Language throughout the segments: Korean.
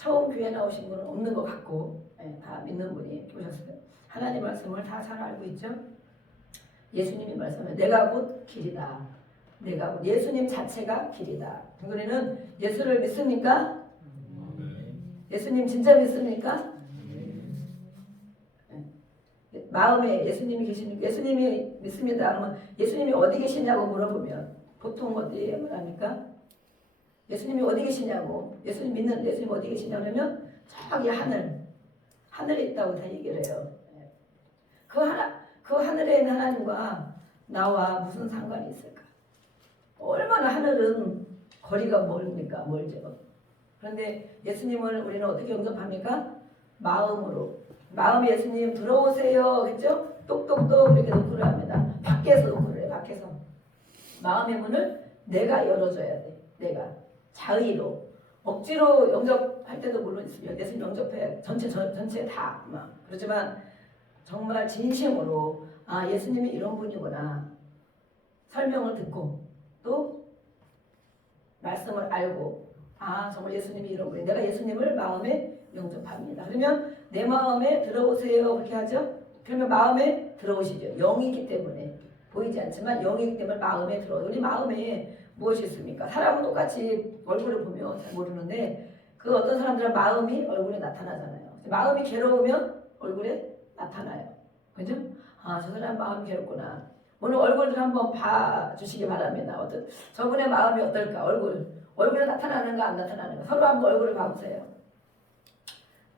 처음 교회 나오신 분은 없는 것 같고 다 믿는 분이 오셨어요. 하나님 말씀을 다 잘 알고 있죠. 예수님이 말씀을 내가 곧 길이다. 내가 곧 예수님 자체가 길이다. 우리는 예수를 믿습니까? 예수님 진짜 믿습니까? 마음에 예수님이 계시는 예수님이 믿습니다. 그러면 예수님이 어디 계시냐고 물어보면 보통 어디에 말합니까? 예수님이 어디 계시냐고 예수님 믿는 예수님 어디 계시냐 그러면 저기 하늘에 있다고 다 얘기를 해요. 그 하늘에 있는 하나님과 나와 무슨 상관이 있을까? 얼마나 하늘은 거리가 멀습니까? 멀죠. 그런데 예수님을 우리는 어떻게 영접합니까? 마음으로. 마음에 예수님 들어오세요. 그랬죠? 똑똑똑 이렇게 노크를 합니다. 밖에서 노크를 해요. 밖에서. 마음의 문을 내가 열어줘야 돼. 내가. 자의로. 억지로 영접할 때도 물론 있으면 예수님 영접해. 전체 다. 막. 그렇지만 정말 진심으로 아 예수님이 이런 분이구나. 설명을 듣고 또 말씀을 알고 아 정말 예수님이 이런 분이 내가 예수님을 마음에 영접합니다. 그러면 내 마음에 들어오세요 그렇게 하죠. 그러면 마음에 들어오시죠. 영이기 때문에 보이지 않지만 영이기 때문에 마음에 들어오죠. 우리 마음에 무엇이 있습니까? 사람은 똑같이 얼굴을 보면 잘 모르는데 그 어떤 사람들은 마음이 얼굴에 나타나잖아요. 마음이 괴로우면 얼굴에 나타나요. 그죠? 아, 저 사람 마음이 괴롭구나. 오늘 얼굴들 한번 봐주시기 바랍니다. 저분의 마음이 어떨까? 얼굴에 나타나는가 안 나타나는가? 서로 한번 얼굴을 봐보세요.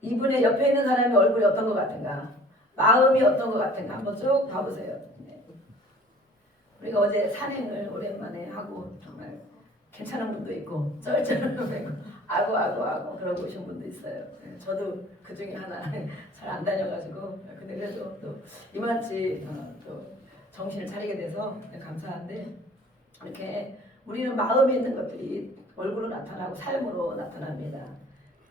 이분의 옆에 있는 사람의 얼굴이 어떤 것 같은가? 마음이 어떤 것 같은가? 한번 쭉 봐보세요. 네. 우리가 어제 산행을 오랜만에 하고 정말 괜찮은 분도 있고 쩔쩔한 분도 있고 아고 그러고 오신 분도 있어요. 네. 저도 그 중에 하나 잘 안 다녀가지고 근데 그래도 또 이만치 또 정신을 차리게 돼서 감사한데 이렇게 우리는 마음에 있는 것들이 얼굴로 나타나고 삶으로 나타납니다.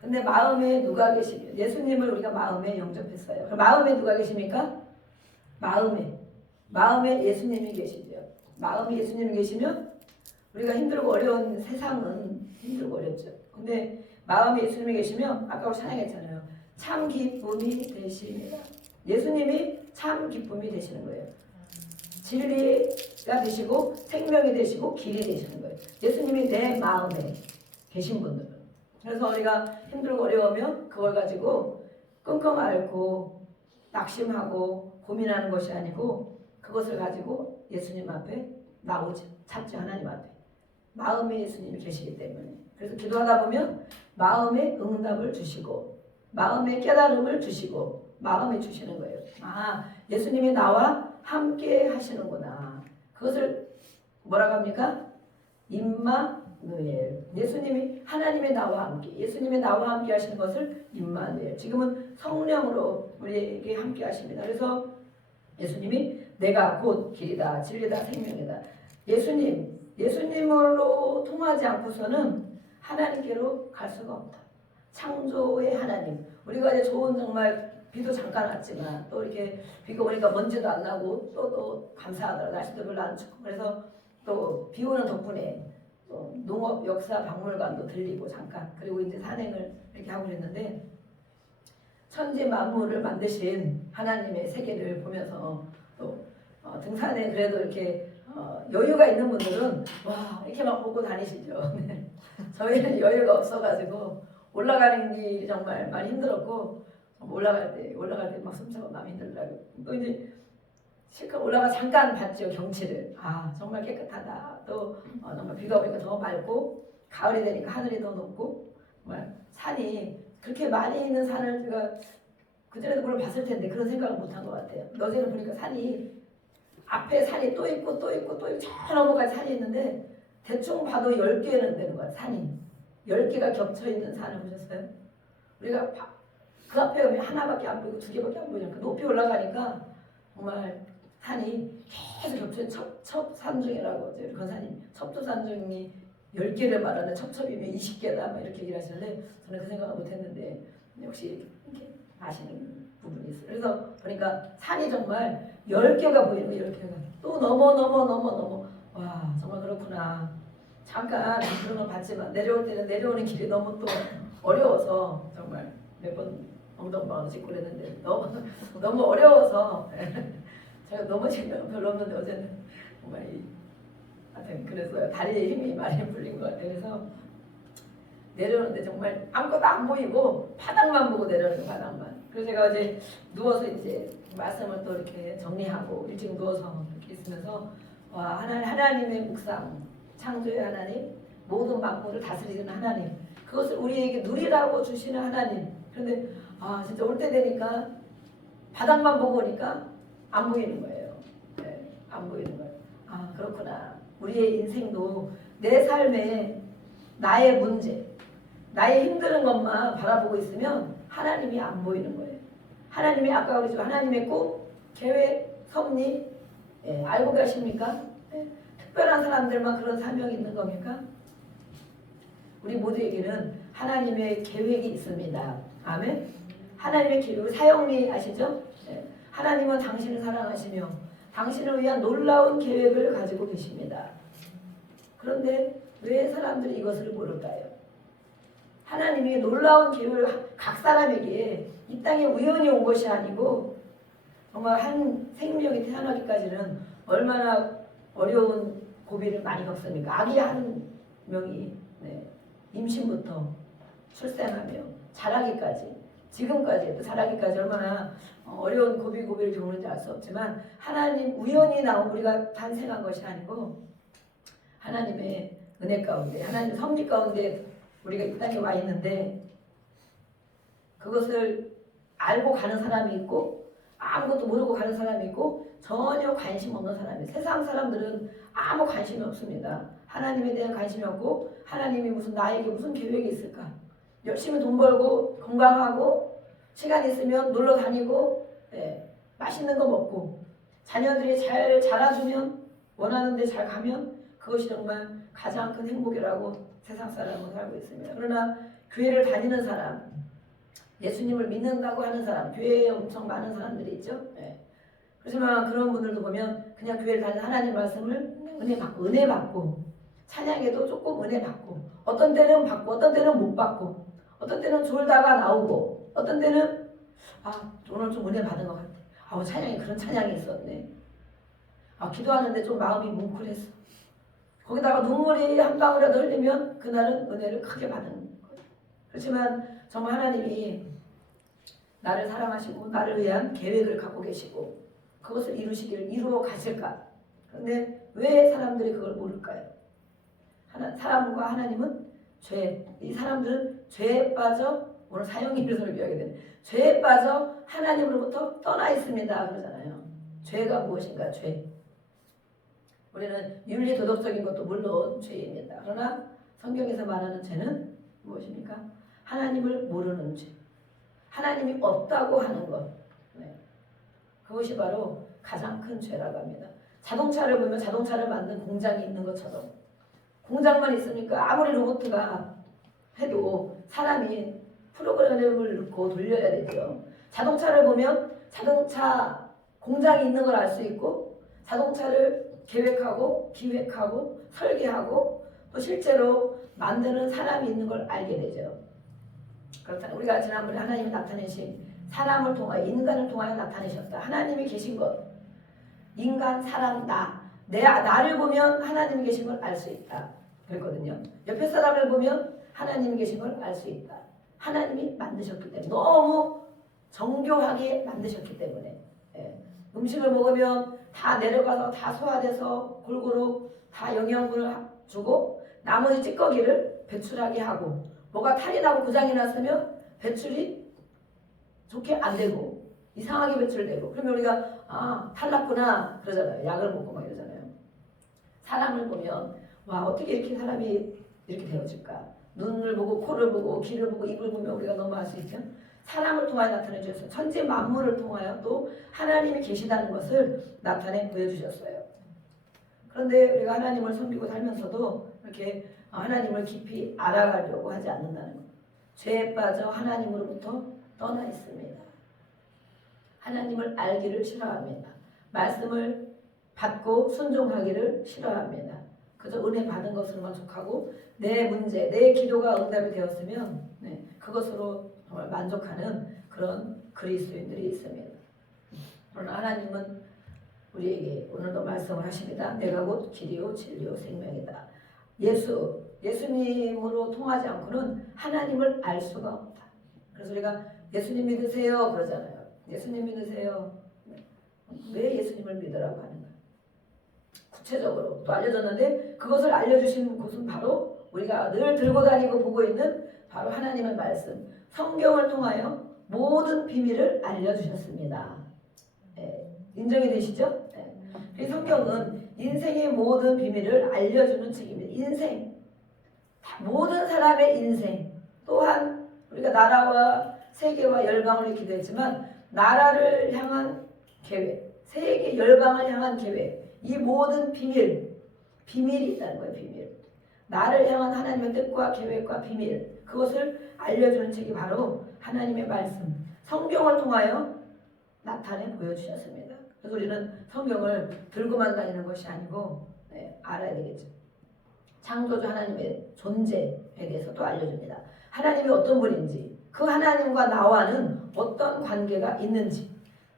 근데 마음에 누가 계시면 예수님을 우리가 마음에 영접했어요. 그럼 마음에 누가 계십니까? 마음에 예수님이 계시죠. 마음에 예수님이 계시면 우리가 힘들고 어려운 세상은 힘들고 어렵죠. 근데 마음에 예수님이 계시면 아까 우리 찬양했잖아요. 참 기쁨이 되십니다. 예수님이 참 기쁨이 되시는 거예요. 진리가 되시고 생명이 되시고 길이 되시는 거예요. 예수님이 내 마음에 계신 분들은. 그래서 우리가 힘들고 어려우면 그걸 가지고 끙끙 앓고 낙심하고 고민하는 것이 아니고 그것을 가지고 예수님 앞에 나오죠. 찾죠. 하나님 앞에. 마음에 예수님이 계시기 때문에. 그래서 기도하다 보면 마음에 응답을 주시고 마음에 깨달음을 주시고 마음에 주시는 거예요. 아, 예수님이 나와 함께 하시는구나. 그것을 뭐라고 합니까? 임마누엘. 예수님이 하나님의 나와 함께, 예수님의 나와 함께 하시는 것을 임마누엘. 지금은 성령으로 우리에게 함께 하십니다. 그래서 예수님이 내가 곧 길이다, 진리다, 생명이다. 예수님으로 통하지 않고서는 하나님께로 갈 수가 없다. 창조의 하나님. 우리가 이제 좋은 정말 비도 잠깐 왔지만 또 이렇게 비가 오니까 먼지도 안 나고 또 감사하더라. 날씨도 별로 안 춥고 그래서 또 비 오는 덕분에 또 농업 역사 박물관도 들리고 잠깐 그리고 이제 산행을 이렇게 하고 있는데 천지 만물을 만드신 하나님의 세계를 보면서 또 등산에 그래도 이렇게 여유가 있는 분들은 와 이렇게 막 보고 다니시죠. 네. 저희는 여유가 없어가지고 올라가는 게 정말 많이 힘들었고 올라갈 때 막 숨차고 마음이 힘들더라고요. 또 이제 실컷 올라가 잠깐 봤죠 경치를. 아 정말 깨끗하다. 또 정말 비가 오니까 더 맑고 가을이 되니까 하늘이 더 높고 정말 산이 그렇게 많이 있는 산을 제가 그전에도 물론 봤을 텐데 그런 생각을 못한 것 같아요. 어제는 보니까 산이 앞에 산이 또 있고 저 넘어까지 산이 있는데 대충 봐도 10개는 되는 거야. 산이 10개가 겹쳐있는 산을 보셨어요? 우리가 그 앞에 오면 하나밖에 안 보이고 2개밖에 안 보이니까 높이 올라가니까 정말 산이 계속 겹쳐있는 첩산중이라고 그 산이 첩도산중이 10개를 말하는 첩첩이면 20개다 막 이렇게 얘기를 하시는데 저는 그 생각을 못했는데 역시 이렇게 아시는 부분이 있어요. 그래서 보니까 산이 정말 10개가 보이는 거예요. 10개가 또 넘어 와 정말 그렇구나. 잠깐 그런 걸 봤지만 내려올 때는 내려오는 길이 너무 또 어려워서 정말 몇 번 엉덩방아도 짚고 그랬는데 너무 어려워서 제가 넘어지면 별로 없는데 어제는 정말 하여튼 그래서 다리에 힘이 많이 풀린 것 같아요. 그래서 내려오는데 정말 아무것도 안 보이고 바닥만 보고 내려오는 바닥만. 그래서 제가 어제 누워서 이제 말씀을 또 이렇게 정리하고 일찍 누워서 이렇게 있으면서 와 하나님의 묵상, 창조의 하나님, 모든 만물을 다스리는 하나님, 그것을 우리에게 누리라고 주시는 하나님. 그런데 진짜 올 때 되니까 바닥만 보고 오니까 안 보이는 거예요. 네, 안 보이는 거예요. 그렇구나. 우리의 인생도 내 삶에 나의 문제, 나의 힘든 것만 바라보고 있으면 하나님이 안 보이는 거예요. 하나님이 아까 우리 하나님의 꿈, 계획, 섭리 알고 계십니까? 특별한 사람들만 그런 사명이 있는 겁니까? 우리 모두에게는 하나님의 계획이 있습니다. 아멘. 하나님의 계획, 사역리 아시죠? 하나님은 당신을 사랑하시며 당신을 위한 놀라운 계획을 가지고 계십니다. 그런데 왜 사람들이 이것을 모를까요? 하나님이 놀라운 계획을 각 사람에게 이 땅에 우연히 온 것이 아니고 정말 한 생명이 태어나기까지는 얼마나 어려운 고비를 많이 겪습니까? 아기 한 명이 임신부터 출생하며 자라기까지 지금까지 또 자라기까지 얼마나 어려운 고비를 겪는지 알 수 없지만 하나님 우연히 나온 우리가 탄생한 것이 아니고 하나님의 은혜 가운데 하나님의 섭리 가운데 우리가 이 땅에 와 있는데 그것을 알고 가는 사람이 있고 아무것도 모르고 가는 사람이 있고 전혀 관심 없는 사람이 세상 사람들은 아무 관심이 없습니다. 하나님에 대한 관심이 없고 하나님이 나에게 무슨 계획이 있을까? 열심히 돈 벌고 건강하고 시간 있으면 놀러 다니고 맛있는 거 먹고 자녀들이 잘 자라주면 원하는 데 잘 가면 그것이 정말 가장 큰 행복이라고 세상 사람은 살고 있습니다. 그러나 교회를 다니는 사람, 예수님을 믿는다고 하는 사람, 교회에 엄청 많은 사람들이 있죠. 그렇지만 그런 분들도 보면 그냥 교회를 다니는 하나님 말씀을 은혜 받고 찬양에도 조금 은혜 받고 어떤 때는 받고 어떤 때는 못 받고 어떤 때는 졸다가 나오고 어떤 때는 오늘 좀 은혜 받은 것 같아. 찬양이 그런 찬양이 있었네. 기도하는데 좀 마음이 뭉클했어. 거기다가 눈물이 한 방울이라도 흘리면 그날은 은혜를 크게 받은 거예요. 그렇지만 정말 하나님이 나를 사랑하시고 나를 위한 계획을 갖고 계시고 그것을 이루어 가실까? 그런데 왜 사람들이 그걸 모를까요? 사람과 하나님은 이 사람들은 죄에 빠져 오늘 사형리를 설교하게 되네. 죄에 빠져 하나님으로부터 떠나 있습니다. 그러잖아요. 죄가 무엇인가? 죄. 우리는 윤리 도덕적인 것도 물론 죄입니다. 그러나 성경에서 말하는 죄는 무엇입니까? 하나님을 모르는 죄. 하나님이 없다고 하는 것. 그것이 바로 가장 큰 죄라고 합니다. 자동차를 보면 자동차를 만든 공장이 있는 것처럼 공장만 있으니까 아무리 로봇가 해도 사람이 프로그램을 넣고 돌려야 되죠. 자동차를 보면 자동차 공장이 있는 걸 알 수 있고 자동차를 계획하고 기획하고 설계하고 또 실제로 만드는 사람이 있는 걸 알게 되죠. 그렇다. 우리가 지난번에 하나님이 나타내신 사람을 통하여 인간을 통하여 나타내셨다. 하나님이 계신 것. 인간, 사람, 나를 보면 하나님이 계신 걸 알 수 있다. 그랬거든요. 옆에 사람을 보면 하나님이 계신 걸 알 수 있다. 하나님이 만드셨기 때문에 너무 정교하게 만드셨기 때문에 음식을 먹으면 다 내려가서 다 소화돼서 골고루 다 영양분을 주고 나머지 찌꺼기를 배출하게 하고 뭐가 탈이 나고 고장이 났으면 배출이 좋게 안 되고 이상하게 배출되고 그러면 우리가 탈났구나 그러잖아요. 약을 먹고 막 이러잖아요. 사람을 보면 와 어떻게 이렇게 사람이 이렇게 되어질까? 눈을 보고 코를 보고 귀를 보고 입을 보면 우리가 너무 알 수 있죠. 사람을 통하여 나타내 주셨어요. 천지 만물을 통하여 또 하나님이 계시다는 것을 나타내 보여주셨어요. 그런데 우리가 하나님을 섬기고 살면서도 이렇게 하나님을 깊이 알아가려고 하지 않는다는 것. 죄에 빠져 하나님으로부터 떠나 있습니다. 하나님을 알기를 싫어합니다. 말씀을 받고 순종하기를 싫어합니다. 그저 은혜 받은 것으로 만족하고 내 문제, 내 기도가 응답이 되었으면 그것으로 정말 만족하는 그런 그리스도인들이 있습니다. 그러나 하나님은 우리에게 오늘도 말씀을 하십니다. 내가 곧 길이요 진리요 생명이다. 예수님으로 통하지 않고는 하나님을 알 수가 없다. 그래서 우리가 예수님 믿으세요 그러잖아요. 예수님 믿으세요. 왜 예수님을 믿으라고 하는가? 구체적으로 또 알려줬는데 그것을 알려주신 곳은 바로 우리가 늘 들고 다니고 보고 있는 바로 하나님의 말씀, 성경을 통하여 모든 비밀을 알려주셨습니다. 인정이 되시죠? 이 성경은 인생의 모든 비밀을 알려주는 책입니다. 인생, 모든 사람의 인생, 또한 우리가 나라와 세계와 열방을 기도했지만 나라를 향한 계획, 세계 열방을 향한 계획, 이 모든 비밀이 있다는 거예요. 비밀. 나를 향한 하나님의 뜻과 계획과 비밀, 그것을 알려주는 책이 바로 하나님의 말씀, 성경을 통하여 나타내 보여주셨습니다. 그래서 우리는 성경을 들고만 다니는 것이 아니고 알아야 되겠죠. 창조주 하나님의 존재에 대해서도 알려줍니다. 하나님이 어떤 분인지, 그 하나님과 나와는 어떤 관계가 있는지,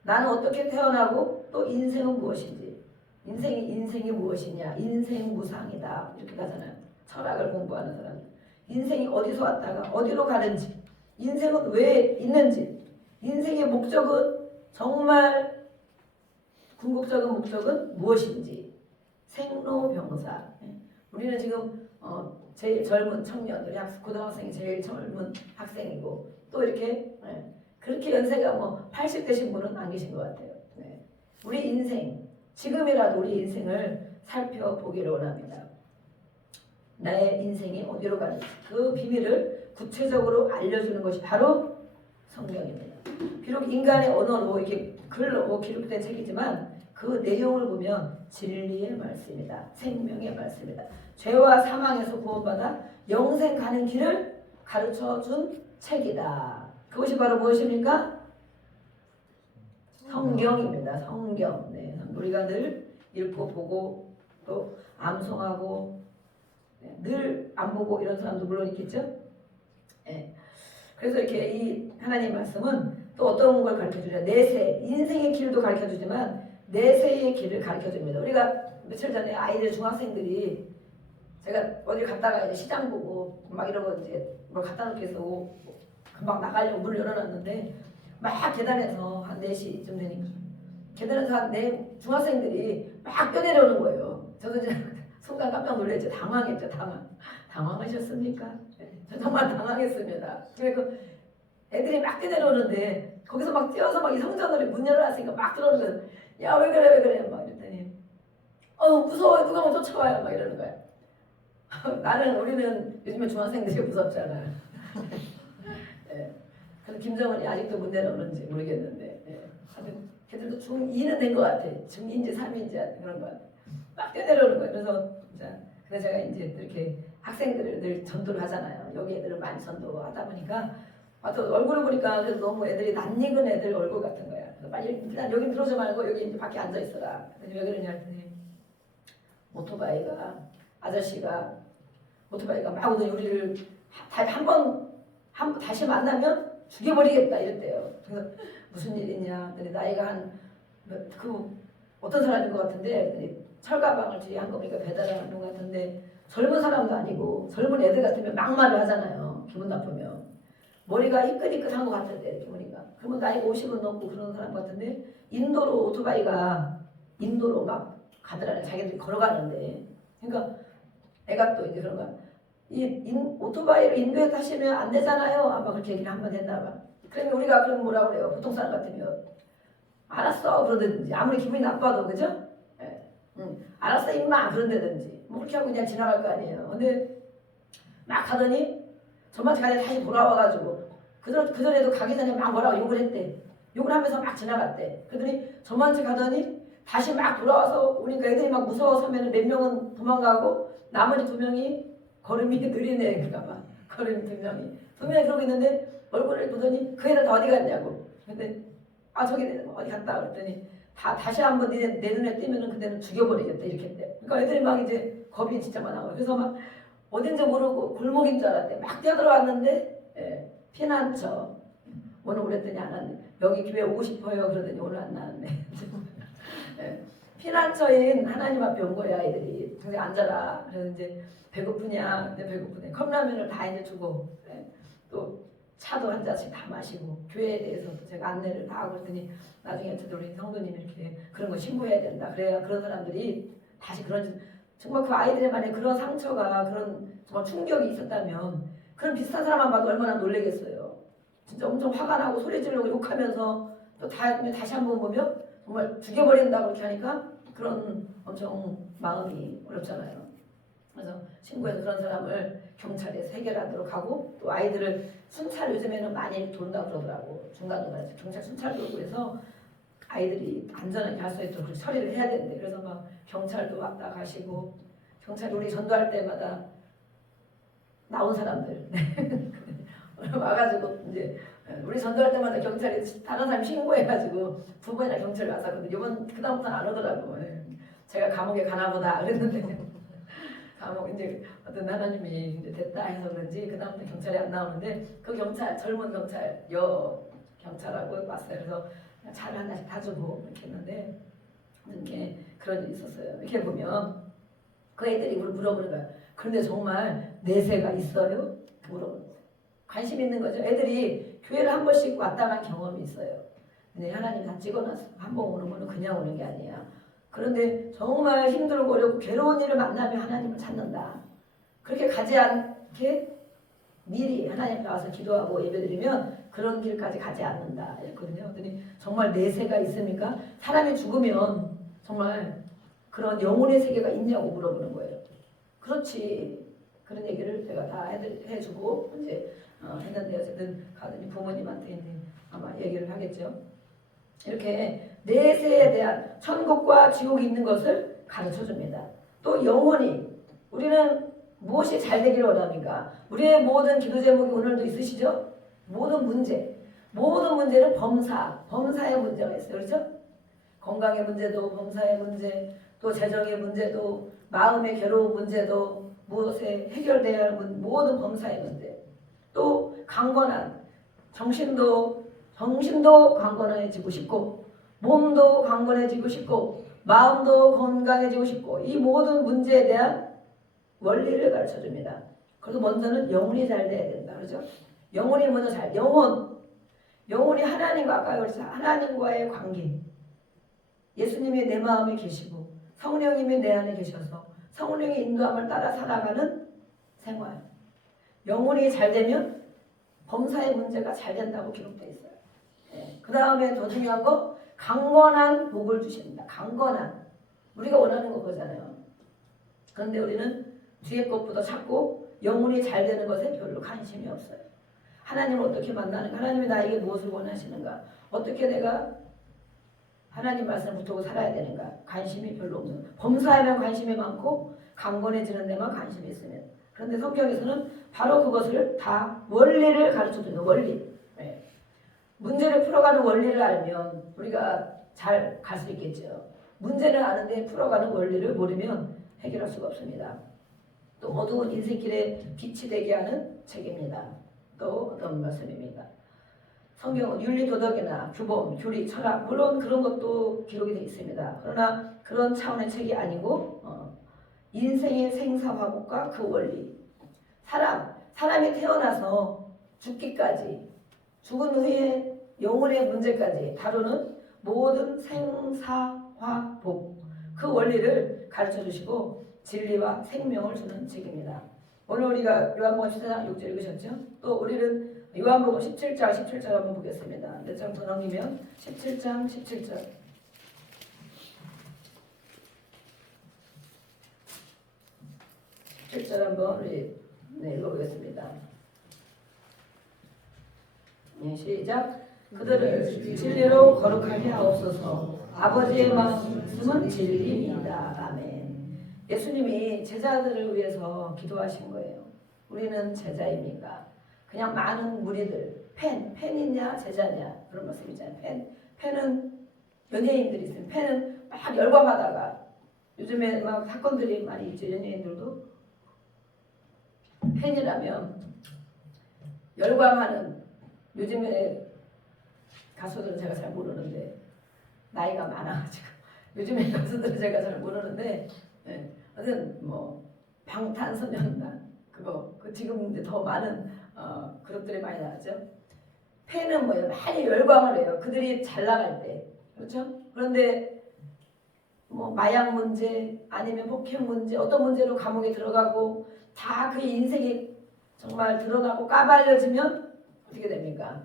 나는 어떻게 태어나고 또 인생은 무엇인지, 인생이 무엇이냐, 인생 무상이다 이렇게 가잖아요. 철학을 공부하는 사람, 인생이 어디서 왔다가 어디로 가는지, 인생은 왜 있는지, 인생의 목적은 정말 궁극적인 목적은 무엇인지, 생로병사. 우리는 지금 제일 젊은 청년, 우리 고등학생이 제일 젊은 학생이고 또 이렇게 그렇게 연세가 뭐 80 되신 분은 안 계신 것 같아요. 우리 인생, 지금이라도 우리 인생을 살펴보기를 원합니다. 나의 인생이 어디로 가는지 그 비밀을 구체적으로 알려주는 것이 바로 성경입니다. 비록 인간의 언어로 이렇게 글로 기록된 책이지만 그 내용을 보면 진리의 말씀이다. 생명의 말씀이다. 죄와 사망에서 구원받아 영생 가는 길을 가르쳐준 책이다. 그것이 바로 무엇입니까? 성경입니다. 성경. 우리가 늘 읽고 보고 또 암송하고 늘 안 보고 이런 사람도 물론 있겠죠. 그래서 이렇게 이 하나님 말씀은 또 어떤 걸 가르쳐주냐, 내세, 인생의 길도 가르쳐주지만 내세의 길을 가르쳐줍니다. 우리가 며칠 전에 아이들 중학생들이 제가 어디 갔다가 이제 시장 보고 막 이러고 이제 뭘 갖다 놓기 위해서 금방 나가려고 문을 열어놨는데 막 계단에서 한 4시쯤 되니까 계단에서 중학생들이 막 뛰어내려오는 거예요. 저도 이제 순간 깜짝 놀랐죠. 당황했죠. 당황하셨습니까? 저 정말 당황했습니다. 그래서 애들이 막 뛰어내려오는데 거기서 막 뛰어서 막 이 성전으로 문 열어놨으니까 막 들어오는 거예요. 야, 왜 그래 막 이랬더니 무서워, 누가 먼저 쫓아와요 막 이러는 거야. 우리는 요즘에 중학생들이 무섭잖아요. 그래서 김정은이 아직도 못 내려오는지 모르겠는데 걔들도 중2는 된 것 같아. 중2인지 3인지 그런 것 같아. 막 뛰어내려오는 거예요. 그래서 제가 이제 이렇게 학생들을 늘 전도를 하잖아요. 여기 애들을 많이 전도하다 보니까 또 얼굴을 보니까 그래도 너무 애들이 낯익은 애들 얼굴 같은 거야. 그래서 빨리 일단 여기 들어오지 말고 여기 이제 밖에 앉아 있어라. 왜 그러냐 했더니 아저씨가 오토바이가 막 오더니 우리를 다시 만나면 죽여버리겠다 이랬대요. 그래서 무슨 일이냐 했더니 나이가 어떤 사람인 것 같은데 철가방을 뒤에 한 거 보니까 배달하는 것 같은데 젊은 사람도 아니고 젊은 애들 같으면 막말을 하잖아요. 기분 나쁘면 머리가 희끗희끗한 것 같은데 이렇게 보니까 그러면 나이가 50은 넘고 그런 사람 같은데 인도로 막 가더라고요. 자기들이 걸어가는데 그러니까 애가 또 이제 그런 거야. 오토바이를 인도에 타시면 안 되잖아요. 아마 그렇게 얘기를 한번 했나 봐. 그러면 우리가 그럼 뭐라 그래요? 보통 사람 같으면 알았어 그러든지 아무리 기분이 나빠도 그죠? 알았어 임마 그런다든지 뭐 그렇게 하고 그냥 지나갈 거 아니에요. 근데 막 가더니 저만 가다 다시 돌아와가지고 그전에도 가기 전에 막 뭐라고 욕을 했대. 욕을 하면서 막 지나갔대. 그러더니 저만 가더니 다시 막 돌아와서 오니까 애들이 막 무서워서면 몇 명은 도망가고 나머지 2명이 걸음이 느린 애인가 봐. 걸음이 2명이 그러고 있는데 얼굴을 보더니 그 애는 다 어디 갔냐고. 근데 저기 어디 갔다 그랬더니 다시 한번 내 눈에 띄면은 그때는 죽여버리겠다 이렇게 했대. 그러니까 애들이 막 이제 겁이 진짜 많아. 그래서 막 어딘지 모르고 골목인 줄 알았대. 막 뛰어들어왔는데 피난처. 오늘 그랬더니 안 왔네. 여기 교회 오고 싶어요. 그러더니 오늘 안 나왔네. 피난처인 하나님 앞에 온 거야 아이들이. 그래서 앉아라. 그래서 이제 배고프냐? 근데 배고프네. 컵라면을 다 이제 주고 또 차도 한 잔씩 다 마시고 교회에 대해서도 제가 안내를 다 하고 그랬더니 나중에 저도 우리 성도님이 이렇게 그런 거 신고해야 된다. 그래야 그런 사람들이 다시 그런 정말 그 아이들의 만에 그런 상처가 그런 정말 충격이 있었다면 그런 비슷한 사람만 봐도 얼마나 놀라겠어요. 진짜 엄청 화가 나고 소리 지르고 욕하면서 또 다시 한번 보면 정말 죽여버린다고 그렇게 하니까 그런 엄청 마음이 어렵잖아요. 그래서 신고해서 그런 사람을 경찰에서 해결하도록 하고 또 아이들을 순찰 요즘에는 많이 돈다고 그러더라고. 중간중간에 경찰 순찰 돌고 그래서 아이들이 안전하게 할 수 있도록 그렇게 처리를 해야 되는데 그래서 막 경찰도 왔다 가시고 경찰이 우리 전도할 때마다 나온 사람들 와가지고 이제 우리 전도할 때마다 경찰이 다른 사람 신고해가지고 두 번이나 경찰이 왔었거든요. 이번 그다음부터는 안 오더라고. 제가 감옥에 가나 보다 그랬는데 감옥 이제 어떤 하나님이 이제 됐다 해서 그런지 그다음부터 경찰이 안 나오는데 그 경찰 젊은 경찰 경찰하고 왔어요. 그래서 차를 하나씩 다 주고 이렇게 했는데 이렇게 그런 일이 있었어요. 이렇게 보면 그 애들이 물어보는 거야. 그런데 정말 내세가 있어요? 물어보는 거야. 관심 있는 거죠. 애들이 교회를 한 번씩 왔다 간 경험이 있어요. 근데 하나님 다 찍어놨어. 한 번 오는 거는 그냥 오는 게 아니야. 그런데 정말 힘들고 어렵고 괴로운 일을 만나면 하나님을 찾는다. 그렇게 가지 않게 미리 하나님 나와서 기도하고 예배드리면 그런 길까지 가지 않는다. 이랬거든요. 그랬더니 정말 내세가 있습니까? 사람이 죽으면 정말 그런 영혼의 세계가 있냐고 물어보는 거예요. 그렇지. 그런 얘기를 제가 다 해주고 이제 했는데 어쨌든 가더니 부모님한테 이제 아마 얘기를 하겠죠. 이렇게 내세에 대한 천국과 지옥이 있는 것을 가르쳐 줍니다. 또 영혼이 우리는 무엇이 잘 되기를 원합니까? 우리의 모든 기도 제목이 오늘도 있으시죠? 모든 문제는 범사의 문제가 있어요. 그렇죠? 건강의 문제도 범사의 문제, 또 재정의 문제도, 마음의 괴로운 문제도, 무엇에 해결돼야 할 모든 범사의 문제. 또 강건한 정신도 강건해지고 싶고, 몸도 강건해지고 싶고, 마음도 건강해지고 싶고, 이 모든 문제에 대한 원리를 가르쳐 줍니다. 그리고 먼저는 영혼이 잘 돼야 된다. 그렇죠? 영혼이 먼저 영혼이 하나님과 아까 그랬죠. 하나님과의 관계. 예수님이 내 마음에 계시고 성령님이 내 안에 계셔서 성령의 인도함을 따라 살아가는 생활. 영혼이 잘 되면 범사의 문제가 잘 된다고 기록되어 있어요. 그 다음에 더 중요한 거 강건한 복을 주십니다. 강건한. 우리가 원하는 거 그거잖아요. 그런데 우리는 뒤에 것보다 찾고 영혼이 잘 되는 것에 별로 관심이 없어요. 하나님을 어떻게 만나는가? 하나님이 나에게 무엇을 원하시는가? 어떻게 내가 하나님 말씀을 붙들고 살아야 되는가? 관심이 별로 없는. 범사하면 관심이 많고 강건해지는 데만 관심이 있으면. 그런데 성경에서는 바로 그것을 다 원리를 가르쳐주는 원리. 문제를 풀어가는 원리를 알면 우리가 잘 갈 수 있겠죠. 문제를 아는데 풀어가는 원리를 모르면 해결할 수가 없습니다. 또 어두운 인생길에 빛이 되게 하는 책입니다. 또 어떤 말씀입니까? 성경은 윤리 도덕이나 규범, 교리, 철학 물론 그런 것도 기록이 되어 있습니다. 그러나 그런 차원의 책이 아니고 인생의 생사화복과 그 원리. 사람이 태어나서 죽기까지 죽은 후에 영혼의 문제까지 다루는 모든 생사화복 그 원리를 가르쳐 주시고 진리와 생명을 주는 책입니다. 오늘 우리가 요한복음 14장 6절 읽으셨죠? 또 우리는 요한복음 17장 17절 한번 보겠습니다. 몇 장 더 넘기면 17장 17절 17절 한번 우리 읽어보겠습니다. 시작. 그들을 진리로 거룩하게 하옵소서. 아버지의 말씀은 진리입니다. 아멘. 예수님이 제자들을 위해서 기도하신 거예요. 우리는 제자입니까? 그냥 많은 무리들, 팬이냐 제자냐 그런 말씀이잖아요. 팬은 연예인들이 있어요. 팬은 막 열광하다가 요즘에 막 사건들이 많이 있죠. 연예인들도 팬이라면 열광하는 요즘에 가수들은 제가 잘 모르는데 나이가 많아가지고 요즘에 가수들은 제가 잘 모르는데 어쨌든 뭐 방탄소년단 그 지금 이제 더 많은 그룹들이 많이 나왔죠. 팬은 뭐예요? 많이 열광을 해요. 그들이 잘 나갈 때 그렇죠? 그런데 뭐 마약 문제 아니면 폭행 문제 어떤 문제로 감옥에 들어가고 다 그의 인생이 정말 드러나고 까발려지면 어떻게 됩니까?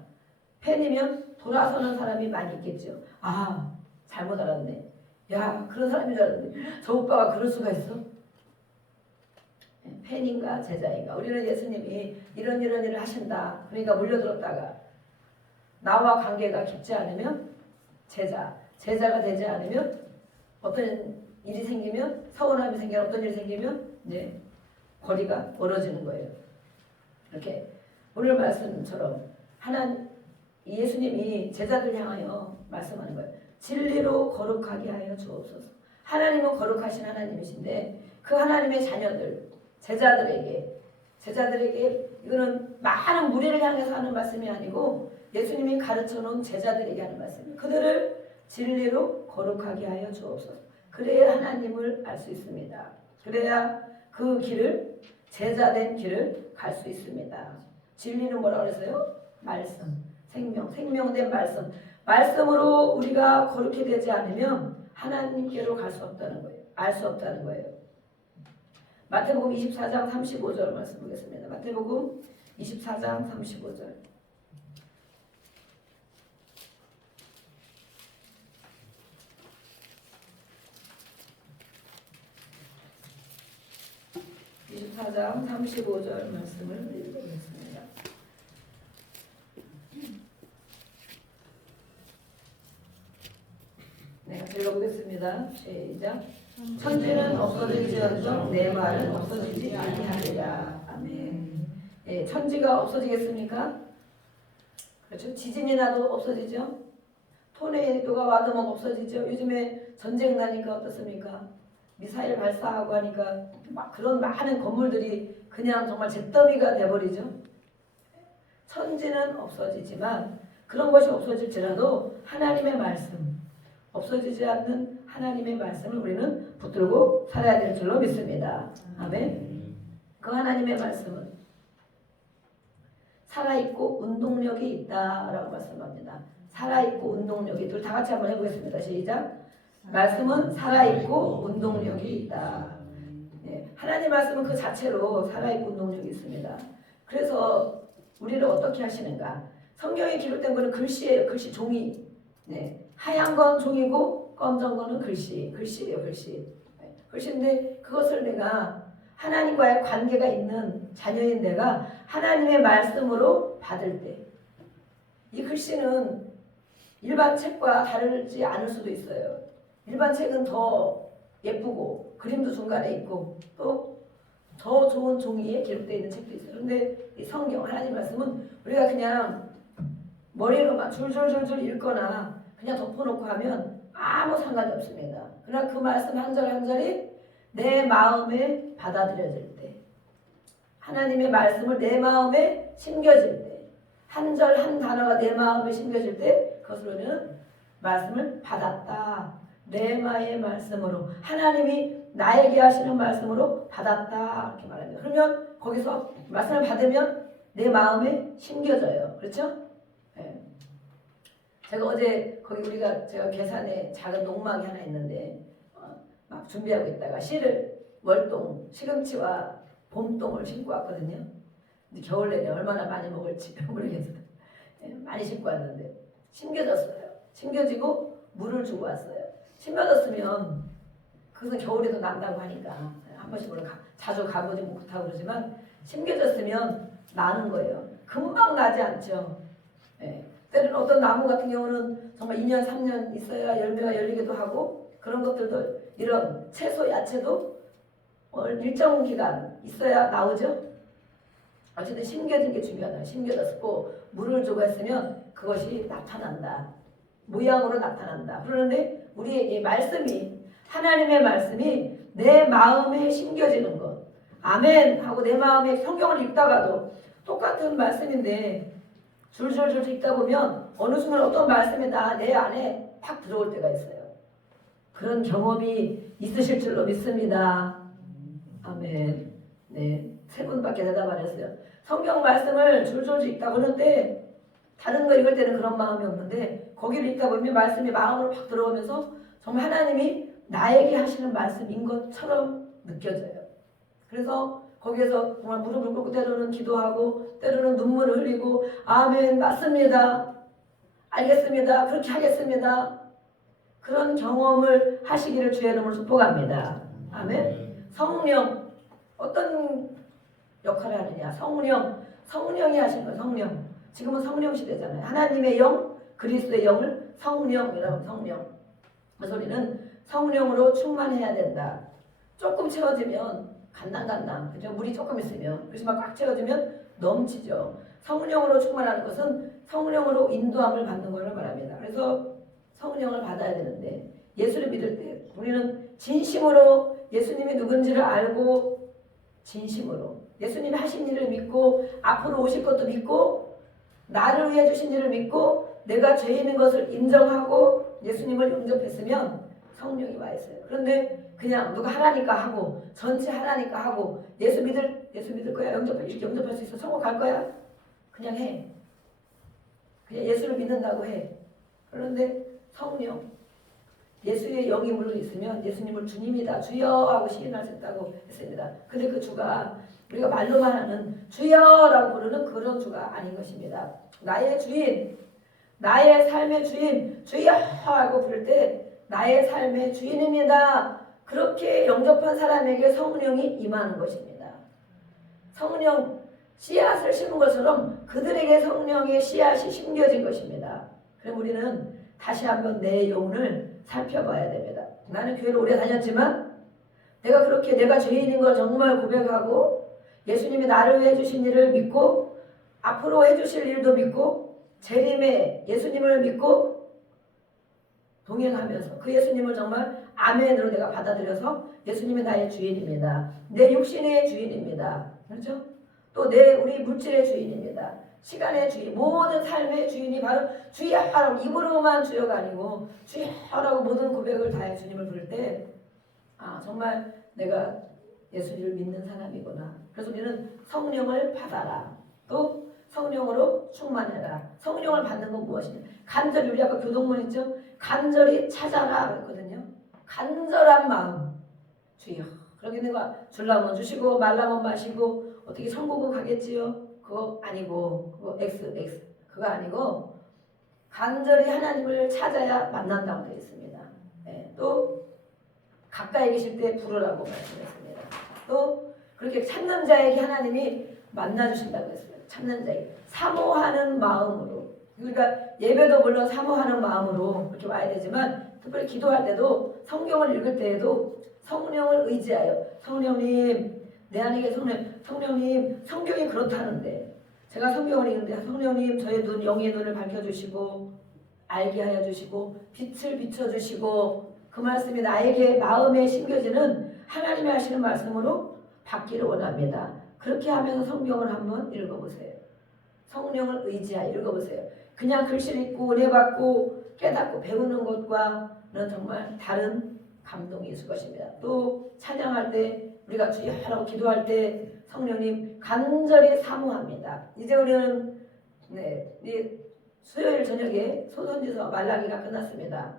팬이면 돌아서는 사람이 많이 있겠죠. 아 잘못 알았네. 야 그런 사람인 줄 알았는데 저 오빠가 그럴 수가 있어? 팬인가 제자인가? 우리는 예수님이 이런 일을 하신다. 그러니까 몰려들었다가 나와 관계가 깊지 않으면 제자가 되지 않으면 어떤 일이 생기면 서운함이 생기면 어떤 일이 생기면 이제 거리가 멀어지는 거예요. 이렇게 오늘 말씀처럼 예수님이 제자들 향하여 말씀하는 거예요. 진리로 거룩하게 하여 주옵소서. 하나님은 거룩하신 하나님이신데 그 하나님의 자녀들 제자들에게 이거는 많은 무리를 향해서 하는 말씀이 아니고 예수님이 가르쳐 놓은 제자들에게 하는 말씀이에요. 그들을 진리로 거룩하게 하여 주옵소서. 그래야 하나님을 알 수 있습니다. 그래야 그 길을 제자된 길을 갈 수 있습니다. 진리는 뭐라고 그랬어요? 말씀, 생명된 말씀으로 우리가 거룩히 되지 않으면 하나님께로 갈 수 없다는 거예요. 알 수 없다는 거예요. 마태복음 24장 35절 말씀 보겠습니다. 마태복음 24장 35절. 장 35절 말씀을 읽어보겠습니다. 네, 읽어보겠습니다. 시작. 천지는 없어질지언정 내 말은 없어지지 아니하리라. 아멘. 예, 천지가 없어지겠습니까? 그렇죠. 지진이 나도 없어지죠. 토네이도가 와도 막 없어지죠. 요즘에 전쟁 나니까 어떻습니까? 미사일 발사하고 하니까 막 그런 많은 건물들이 그냥 정말 잿더미가 돼버리죠. 천지는 없어지지만 그런 것이 없어질지라도 하나님의 말씀, 없어지지 않는 하나님의 말씀을 우리는 붙들고 살아야 될 줄로 믿습니다. 아멘. 그 하나님의 말씀은 살아있고 운동력이 있다라고 말씀합니다. 살아있고 운동력이 둘 다 같이 한번 해보겠습니다. 시작. 말씀은 살아있고 운동력이 있다. 네, 하나님 말씀은 그 자체로 살아있고 운동력이 있습니다. 그래서 우리를 어떻게 하시는가? 성경에 기록된 거는 글씨예요. 글씨, 종이. 네, 하얀 건 종이고 검정 거는 글씨예요. 네, 글씨인데 그것을 내가 하나님과의 관계가 있는 자녀인 내가 하나님의 말씀으로 받을 때 이 글씨는 일반 책과 다르지 않을 수도 있어요. 일반 책은 더 예쁘고 그림도 중간에 있고 또 더 좋은 종이에 기록되어 있는 책도 있어요. 그런데 이 성경 하나님 말씀은 우리가 그냥 머리로만 줄줄줄줄 읽거나 그냥 덮어놓고 하면 아무 상관이 없습니다. 그러나 그 말씀 한 절 한 절이 내 마음에 받아들여질 때 하나님의 말씀을 내 마음에 심겨질 때 한 절 한 단어가 내 마음에 심겨질 때 그것으로는 말씀을 받았다. 레마의 말씀으로 하나님이 나에게 하시는 말씀으로 받았다 이렇게 말합니다. 그러면 거기서 말씀을 받으면 내 마음에 심겨져요. 그렇죠? 네. 제가 어제 거기 제가 계산에 작은 농막이 하나 있는데 막 준비하고 있다가 월동 시금치와 봄동을 심고 왔거든요. 근데 겨울 내내 얼마나 많이 먹을지 모르겠어요. 네, 많이 심고 왔는데 심겨졌어요. 심겨지고 물을 주고 왔어요. 심겨졌으면 그것은 겨울에도 난다고 하니까 한 번씩 물론 자주 가보지 못하고 그러지만 심겨졌으면 나는 거예요. 금방 나지 않죠. 네. 때로는 어떤 나무 같은 경우는 정말 2년 3년 있어야 열매가 열리기도 하고 그런 것들도 이런 채소 야채도 일정 기간 있어야 나오죠. 어쨌든 심겨진 게 중요하다. 심겨졌고 물을 주고 했으면 그것이 나타난다. 모양으로 나타난다. 그러는데 우리에게 말씀이 하나님의 말씀이 내 마음에 심겨지는 것. 아멘 하고 내 마음에 성경을 읽다가도 똑같은 말씀인데 줄줄줄 읽다 보면 어느 순간 어떤 말씀이 내 안에 팍 들어올 때가 있어요. 그런 경험이 있으실 줄로 믿습니다. 아멘. 네, 3분밖에 대답 안 했어요. 성경 말씀을 줄줄 읽다 보는데 다른 거 읽을 때는 그런 마음이 없는데 거기를 읽다 보면 말씀이 마음으로 팍 들어오면서 정말 하나님이 나에게 하시는 말씀인 것처럼 느껴져요. 그래서 거기에서 정말 무릎을 꿇고 때로는 기도하고 때로는 눈물을 흘리고 아멘 맞습니다. 알겠습니다. 그렇게 하겠습니다. 그런 경험을 하시기를 주의 이름으로 축복합니다. 아멘. 성령 어떤 역할을 하느냐. 성령이 하신 거예요. 성령. 지금은 성령 시대잖아요. 하나님의 영, 그리스도의 영을 성령이라고 성령. 그래서 우리는 성령으로 충만해야 된다. 조금 채워지면 간당 그죠? 물이 조금 있으면 그렇지만 꽉 채워지면 넘치죠. 성령으로 충만하는 것은 성령으로 인도함을 받는 것을 말합니다. 그래서 성령을 받아야 되는데 예수를 믿을 때 우리는 진심으로 예수님이 누군지를 알고 진심으로 예수님이 하신 일을 믿고 앞으로 오실 것도 믿고 나를 위해 주신 일을 믿고 내가 죄인인 것을 인정하고 예수님을 영접했으면 성령이 와 있어요. 그런데 그냥 누가 하라니까 하고 전체 하라니까 하고 예수 믿을 거야. 이렇게 영접할 수 있어. 천국 갈 거야. 그냥 해. 그냥 예수를 믿는다고 해. 그런데 성령 예수의 영이 물론 있으면 예수님을 주님이다 주여 하고 시인할 수 있다고 했습니다. 근데 그 주가 우리가 말로만 하는 주여라고 부르는 그런 주가 아닌 것입니다. 나의 주인 나의 삶의 주인 주여 하고 부를 때 나의 삶의 주인입니다. 그렇게 영접한 사람에게 성령이 임하는 것입니다. 성령 씨앗을 심은 것처럼 그들에게 성령의 씨앗이 심겨진 것입니다. 그럼 우리는 다시 한번 내 영혼을 살펴봐야 됩니다. 나는 교회를 오래 다녔지만 내가 그렇게 내가 죄인인 걸 정말 고백하고 예수님이 나를 위해 주신 일을 믿고 앞으로 해주실 일도 믿고 재림에 예수님을 믿고 동행하면서 그 예수님을 정말 아멘으로 내가 받아들여서 예수님이 나의 주인입니다. 내 육신의 주인입니다. 그렇죠? 또 우리 물질의 주인입니다. 시간의 주인, 모든 삶의 주인이 바로 주여라고 입으로만 주여가 아니고 주여라고 모든 고백을 다해 주님을 부를 때 정말 내가 예수님을 믿는 사람이구나. 그래서 우리는 성령을 받아라. 또 성령으로 충만해라. 성령을 받는 건 무엇이냐? 간절히 우리 아까 교동문 있죠? 간절히 찾아라 그랬거든요. 간절한 마음 주여. 그렇게 내가 줄라면 주시고 말라면 마시고 어떻게 천국은 가겠지요? 그거 아니고 그거 X 그거 아니고 간절히 하나님을 찾아야 만난다고 되어 있습니다. 네, 또 가까이 계실 때 부르라고 말씀했습니다. 또 그렇게 찾는 자에게 하나님이 만나주신다고 했어요. 찾는 자에게 사모하는 마음으로 그러니까 예배도 물론 사모하는 마음으로 그렇게 와야 되지만 특별히 기도할 때도 성경을 읽을 때에도 성령을 의지하여 성령님 내 안에 계신 성령님 성경이 그렇다는데 제가 성경을 읽는데 성령님 저의 눈 영의 눈을 밝혀주시고 알게 하여 주시고 빛을 비춰주시고 그 말씀이 나에게 마음에 심겨지는 하나님이 하시는 말씀으로 받기를 원합니다. 그렇게 하면서 성경을 한번 읽어보세요. 성령을 의지하여 읽어보세요. 그냥 글씨를 읽고 은혜 받고 깨닫고 배우는 것과는 정말 다른 감동이 있을 것입니다. 또 찬양할 때 우리가 주여라고 기도할 때 성령님 간절히 사모합니다. 이제 우리는 수요일 저녁에 소선지서 말라기가 끝났습니다.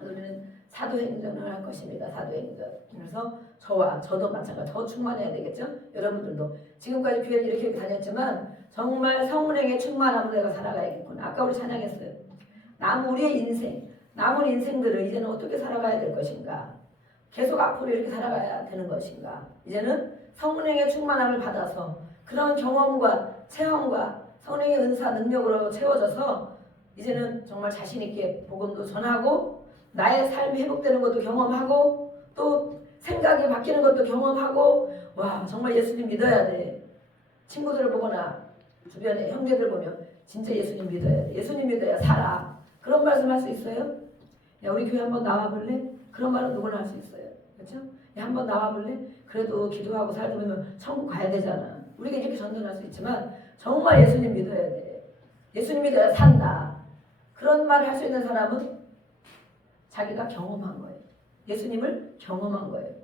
우리는 사도행전을 할 것입니다. 사도행전. 그래서 저도 마찬가지 더 충만해야 되겠죠? 여러분들도 지금까지 교회를 이렇게 다녔지만 정말 성령의 충만함으로 내가 살아가야겠구나. 아까 우리 찬양했어요. 우리의 인생, 남은 인생들을 이제는 어떻게 살아가야 될 것인가? 계속 앞으로 이렇게 살아가야 되는 것인가? 이제는 성령의 충만함을 받아서 그런 경험과 체험과 성령의 은사 능력으로 채워져서 이제는 정말 자신 있게 복음도 전하고 나의 삶이 회복되는 것도 경험하고 또 생각이 바뀌는 것도 경험하고 와 정말 예수님 믿어야 돼. 친구들을 보거나 주변에 형제들 보면 진짜 예수님 믿어야 돼. 예수님 믿어야 살아. 그런 말씀 할 수 있어요? 야 우리 교회 한번 나와볼래? 그런 말은 누구나 할 수 있어요. 그렇죠? 야, 한번 나와볼래? 그래도 기도하고 살다 보면 천국 가야 되잖아. 우리가 이렇게 전도할 수 있지만 정말 예수님 믿어야 돼. 예수님 믿어야 산다. 그런 말을 할 수 있는 사람은 자기가 경험한 거예요. 예수님을 경험한 거예요.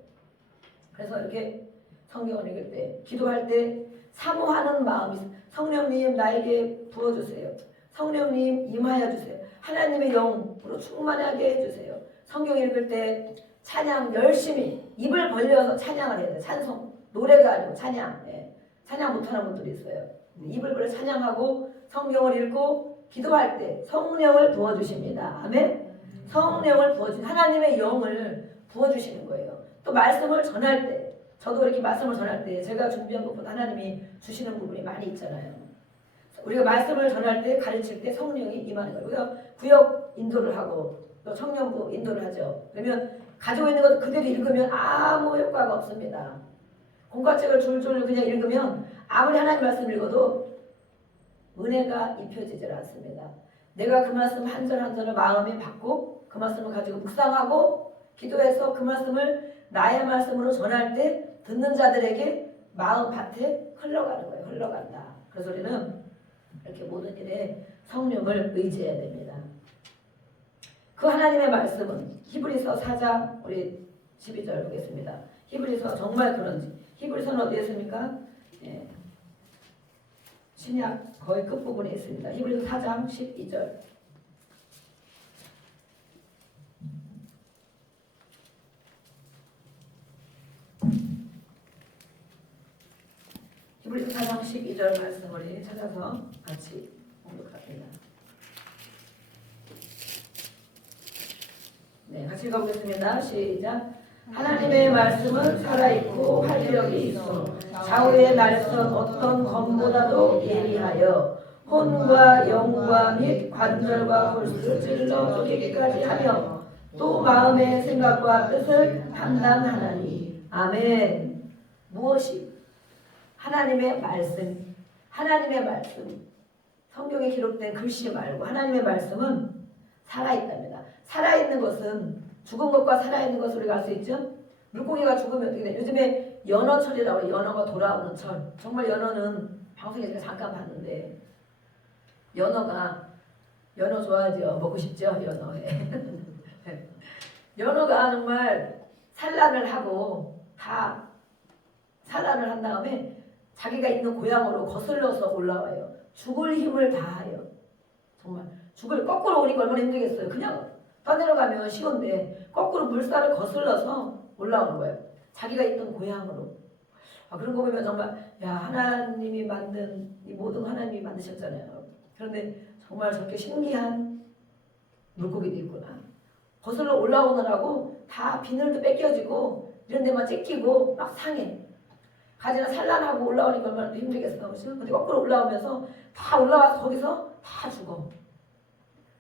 그래서 이렇게 성경을 읽을 때, 기도할 때 사모하는 마음이 성령님 나에게 부어주세요. 성령님 임하여 주세요. 하나님의 영으로 충만하게 해주세요. 성경 읽을 때 찬양 열심히 입을 벌려서 찬양을 해야 돼요. 찬송, 노래가 아니고 찬양. 예. 찬양 못하는 분들이 있어요. 입을 벌려 찬양하고 성경을 읽고 기도할 때 성령을 부어주십니다. 아멘. 성령을 부어주신 하나님의 영을 부어주시는 거예요. 또 말씀을 전할 때 저도 이렇게 말씀을 전할 때 제가 준비한 것보다 하나님이 주시는 부분이 많이 있잖아요. 우리가 말씀을 전할 때 가르칠 때 성령이 임하는 거예요. 우리가 구역 인도를 하고 또 청년부 인도를 하죠. 그러면 가지고 있는 것 그대로 읽으면 아무 효과가 없습니다. 공과책을 줄줄 그냥 읽으면 아무리 하나님 말씀 읽어도 은혜가 입혀지질 않습니다. 내가 그 말씀 한 절 한 절을 마음에 받고 그 말씀을 가지고 묵상하고 기도해서 그 말씀을 나의 말씀으로 전할 때 듣는 자들에게 마음 밭에 흘러가는 거예요. 흘러간다. 그래서 우리는 이렇게 모든 일에 성령을 의지해야 됩니다. 그 하나님의 말씀은 히브리서 4장 우리 12절 보겠습니다. 히브리서 정말 그런지 히브리서는 어디에 있습니까? 예. 신약 거의 끝부분에 있습니다. 히브리서 4장 12절. 히브리서 4장 12절 말씀을 찾아서 같이 공독합니다. 네, 같이 읽어보겠습니다. 시작. 하나님의 말씀은 살아있고 활력이 있어 좌우의 날선 어떤 검보다도 예리하여 혼과 영과 및 관절과 골수를 찔러 쪼개기까지 하며 또 마음의 생각과 뜻을 판단하나니. 아멘. 무엇이? 하나님의 말씀. 하나님의 말씀. 성경에 기록된 글씨 말고 하나님의 말씀은 살아있답니다. 살아있는 것은 죽은 것과 살아있는 것을 우리가 알 수 있죠. 물고기가 죽으면 어떻게 돼? 요즘에 연어철이라고 연어가 돌아오는 철. 정말 연어는 방송에 제가 잠깐 봤는데 연어 좋아하죠. 먹고 싶죠. 연어. 연어가 정말 산란을 하고 다 산란을 한 다음에 자기가 있는 고향으로 거슬러서 올라와요. 죽을 힘을 다하여. 정말 죽을 거꾸로 오니까 얼마나 힘들겠어요. 그냥 떠내려 가면 쉬운데 거꾸로 물살을 거슬러서 올라오는 거예요. 자기가 있던 고향으로. 그런 거 보면 정말 야 하나님이 만든 이 모든 하나님이 만드셨잖아요. 그런데 정말 저렇게 신기한 물고기도 있구나. 거슬러 올라오느라고 다 비늘도 뺏겨지고 이런 데만 찢기고 막 상해. 가지나 산란하고 올라오니까 얼마나 힘들겠어. 그렇죠? 근데 거꾸로 올라오면서 다 올라와서 거기서 다 죽어.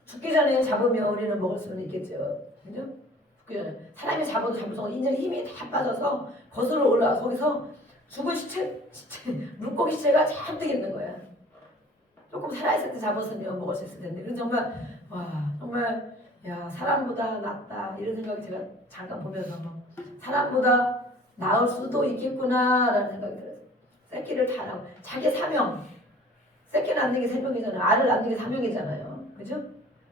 죽기 전에 잡으면 우리는 먹을 수는 있겠죠. 그죠? 죽기 전에. 사람이 잡아도 잡을 수 없는 인제 힘이 다 빠져서 거슬러 올라와서 거기서 죽은 시체, 물고기 시체가 잔뜩 있는 거야. 조금 살아있을 때 잡았으면 먹을 수 있을 텐데. 그래서 정말, 정말, 야, 사람보다 낫다. 이런 생각이 제가 잠깐 보면서 사람보다 나을 수도 있겠구나라는 생각이 들어요. 새끼를 다 낳고 자기 사명. 새끼 낳는 게 3명이잖아요. 알을 낳는 게 4명이잖아요. 그죠?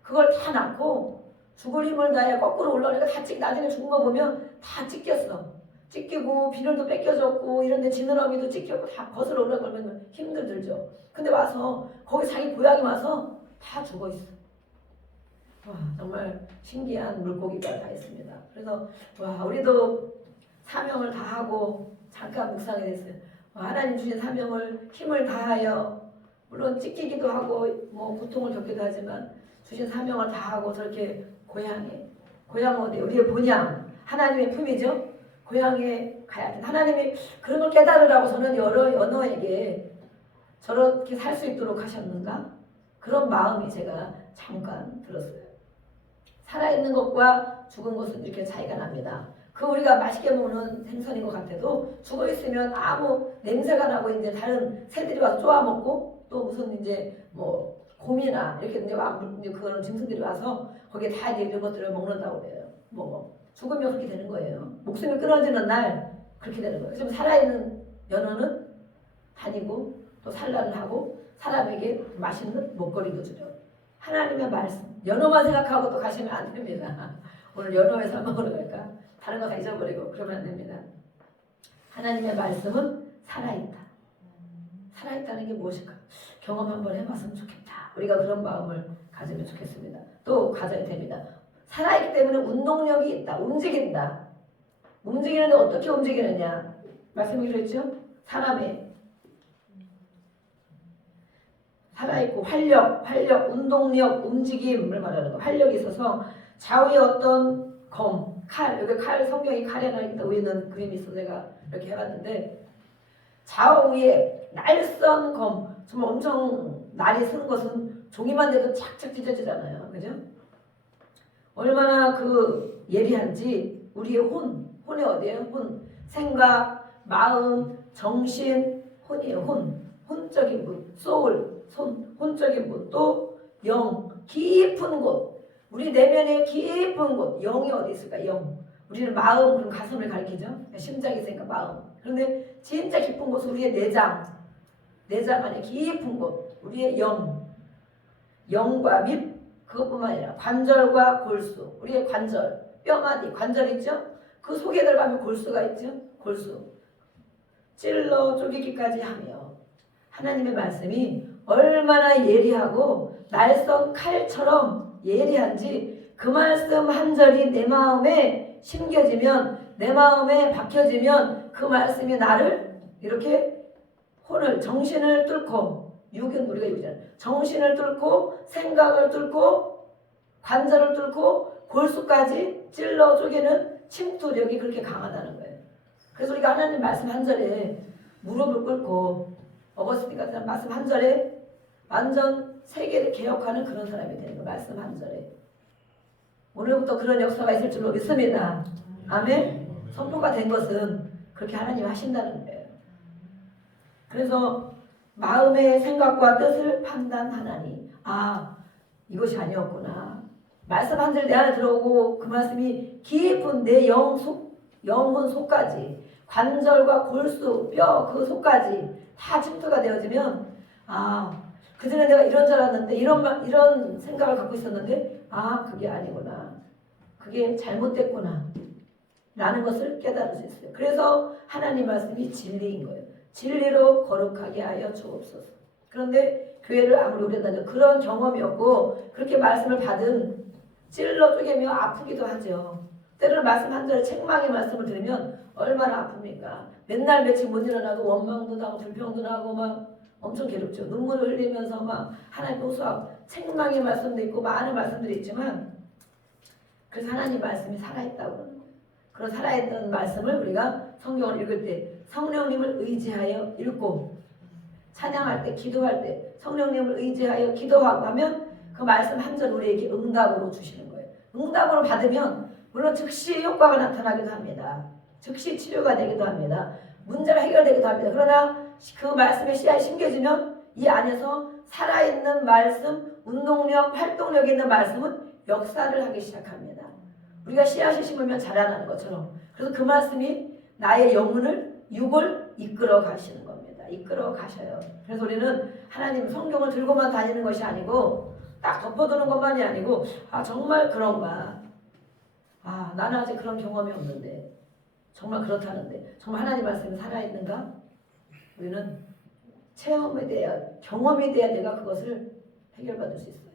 그걸 다 낳고 죽을 힘을 다해 거꾸로 올라오니까 다 나중에 죽은 거 보면 다 찢겼어. 찢기고 비늘도 뺏겨졌고 이런데 지느러미도 찢겼고 다 거슬러 올라가면 힘들죠. 근데 와서 거기 자기 고향에 와서 다 죽어 있어. 와 정말 신기한 물고기가 다 있습니다. 그래서 와 우리도 사명을 다하고 잠깐 묵상이 됐어요. 하나님 주신 사명을 힘을 다하여 물론 찢기기도 하고 뭐 고통을 겪기도 하지만 주신 사명을 다하고 저렇게 고향 어디 우리의 본향 하나님의 품이죠. 고향에 가야 돼. 하나님이 그런 걸 깨달으라고 저는 여러 연어에게 저렇게 살 수 있도록 하셨는가? 그런 마음이 제가 잠깐 들었어요. 살아있는 것과 죽은 것은 이렇게 차이가 납니다. 그 우리가 맛있게 먹는 생선인 것 같아도 죽어 있으면 아무 냄새가 나고 이제 다른 새들이 와서 쪼아 먹고 또 무슨 이제 뭐 곰이나 이렇게 이제 그런 짐승들이 와서 거기에 다 이제 이런 것들을 먹는다고 그래요. 먹어. 죽으면 그렇게 되는 거예요. 목숨이 끊어지는 날 그렇게 되는 거예요. 지금 살아있는 연어는 다니고 또 산란을 하고 사람에게 맛있는 먹거리도 주죠. 하나님의 말씀. 연어만 생각하고 또 가시면 안 됩니다. 오늘 연어회 사 먹으러 갈까? 다른 거 다 잊어버리고 그러면 안 됩니다. 하나님의 말씀은 살아있다. 살아있다는 게 무엇일까? 경험 한번 해봤으면 좋겠다. 우리가 그런 마음을 가지면 좋겠습니다. 또 가져야 됩니다. 살아있기 때문에 운동력이 있다. 움직인다. 움직이는데 어떻게 움직이느냐? 말씀드리려 했죠? 사람의 살아있고 활력, 운동력, 움직임을 말하는 거. 활력이 있어서 좌우에 어떤 검, 칼, 여기 칼, 성경이 칼에 나있다. 위에는 그림이 있어서 내가 이렇게 해봤는데 좌우에 날선 검, 정말 엄청 날이 쓴 것은 종이만 돼도 착착 찢어지잖아요. 그죠? 얼마나 그 예리한지 우리의 혼이 어디예요? 생각, 마음, 정신, 혼이에요. 혼적인 분, 소울, 혼적인 분, 또 영, 깊은 곳, 우리 내면의 깊은 곳, 영이 어디 있을까? 영. 우리는 마음, 그럼 가슴을 가리키죠. 심장이 있으니까 마음. 그런데 진짜 깊은 곳은 우리의 내장 안에 깊은 곳, 우리의 영과 밑, 그것뿐만 아니라 관절과 골수, 우리의 관절, 뼈마디, 관절 있죠? 그 속에 들어가면 골수가 있죠? 골수. 찔러 쪼개기까지 하며 하나님의 말씀이 얼마나 예리하고 날선 칼처럼 예리한지 그 말씀 한 절이 내 마음에 심겨지면, 내 마음에 박혀지면 그 말씀이 나를 이렇게 정신을 뚫고, 육은 우리가 육이잖아요. 정신을 뚫고 생각을 뚫고 관절을 뚫고 골수까지 찔러 쪼개는 침투력이 그렇게 강하다는 거예요. 그래서 우리가 하나님 말씀 한 절에 무릎을 꿇고 어거스틴 같은 말씀 한 절에 완전 세계를 개혁하는 그런 사람이 되는 거예요. 말씀 한 절에. 오늘부터 그런 역사가 있을 줄로 믿습니다. 아멘. 선포가 된 것은 그렇게 하나님이 하신다는 거예요. 그래서 마음의 생각과 뜻을 판단하나니, 이것이 아니었구나. 말씀 한 절 내 안에 들어오고 그 말씀이 깊은 내 영혼 속까지, 관절과 골수, 뼈 그 속까지 다 침투가 되어지면, 그전에 내가 이런 줄 알았는데 이런 생각을 갖고 있었는데 그게 아니구나. 그게 잘못됐구나. 라는 것을 깨달을 수 있어요. 그래서 하나님 말씀이 진리인 거예요. 진리로 거룩하게 하여 주옵소서. 그런데 교회를 아무리 오래 다녀도 그런 경험이 없고 그렇게 말씀을 받은 찔러 쪼개며 아프기도 하죠. 때로는 말씀 한 절에 책망의 말씀을 들으면 얼마나 아픕니까? 맨날 며칠 못 일어나고 원망도 나고 불평도 나고 막 엄청 괴롭죠. 눈물을 흘리면서 막 하나님 호소하고 책망의 말씀도 있고 많은 말씀들이 있지만 그래서 하나님 말씀이 살아있다고 그러는 거예요. 그런 살아있는 말씀을 우리가 성경을 읽을 때 성령님을 의지하여 읽고 찬양할 때 기도할 때 성령님을 의지하여 기도하고 하면 그 말씀 한 절 우리에게 응답으로 주시는 거예요. 응답으로 받으면 물론 즉시 효과가 나타나기도 합니다. 즉시 치료가 되기도 합니다. 문제가 해결되기도 합니다. 그러나 그 말씀의 씨앗이 심겨지면 이 안에서 살아있는 말씀, 운동력, 활동력 있는 말씀은 역사를 하기 시작합니다. 우리가 씨앗을 심으면 자라나는 것처럼. 그래서 그 말씀이 나의 영혼을, 육을 이끌어 가시는 겁니다. 이끌어 가셔요. 그래서 우리는 하나님 성경을 들고만 다니는 것이 아니고 딱 덮어두는 것만이 아니고 정말 그런가. 나는 아직 그런 경험이 없는데 정말 그렇다는데 정말 하나님 말씀이 살아있는가? 우리는 체험에 대해 경험에 대해 내가 그것을 해결받을 수 있어요.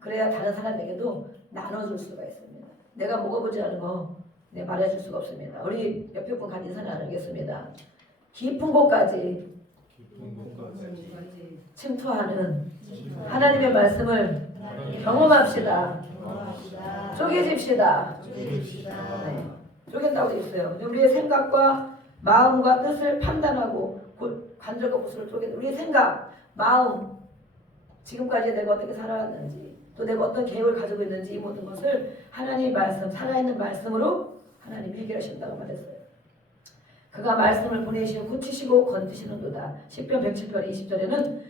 그래야 다른 사람에게도 나눠줄 수가 있습니다. 내가 먹어보지 않은 거 말해줄 수가 없습니다. 우리 옆에 분 같이 인사 나누겠습니다. 깊은 곳까지 침투하는 하나님의 말씀을 경험합시다. 쪼개집시다. 네. 쪼갠다고 되어 있어요. 우리의 생각과 마음과 뜻을 판단하고 관절과 고수를 쪼개는 우리의 생각, 마음, 지금까지 내가 어떻게 살아왔는지 또 내가 어떤 계획을 가지고 있는지 이 모든 것을 하나님의 말씀, 살아있는 말씀으로 하나님이 해결하신다고 말했어요. 그가 말씀을 보내시고 고치시고 건지시는도다. 시편 107편 20절에는